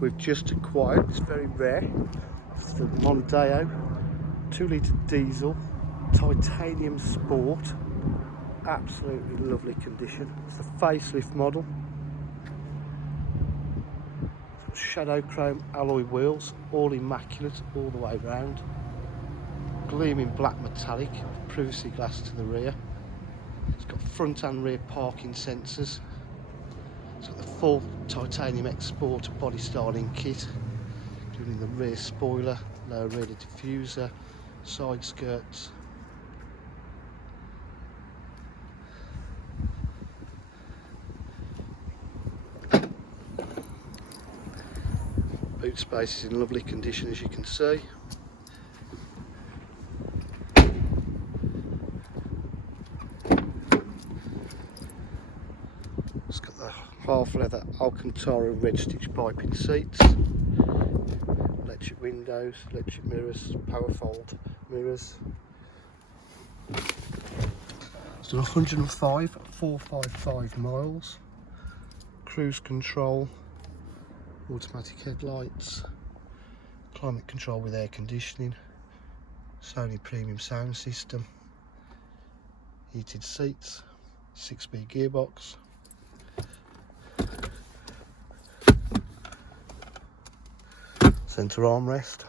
we've just acquired. It's very rare. It's the Mondeo 2-litre diesel titanium sport. Absolutely lovely condition. It's a facelift model. It's got shadow chrome alloy wheels, all immaculate all the way round. Gleaming black metallic with privacy glass to the rear. It's got front and rear parking sensors. It's got the full titanium X Sport body styling kit, including the rear spoiler, lower rear diffuser, side skirts. Boot space is in lovely condition, as you can see. It's got the half leather Alcantara red stitch piping seats, electric windows, electric mirrors, power fold mirrors. It's done 105,455 miles. Cruise control, automatic headlights, climate control with air conditioning, Sony premium sound system, heated seats, 6-speed gearbox. Centre armrest.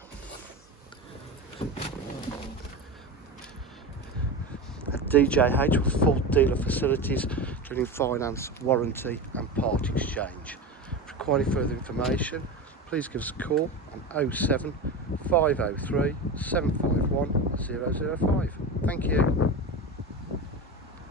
At DJH with full dealer facilities, including finance, warranty and part exchange. For any further information, please give us a call on 07 503 751 005. Thank you.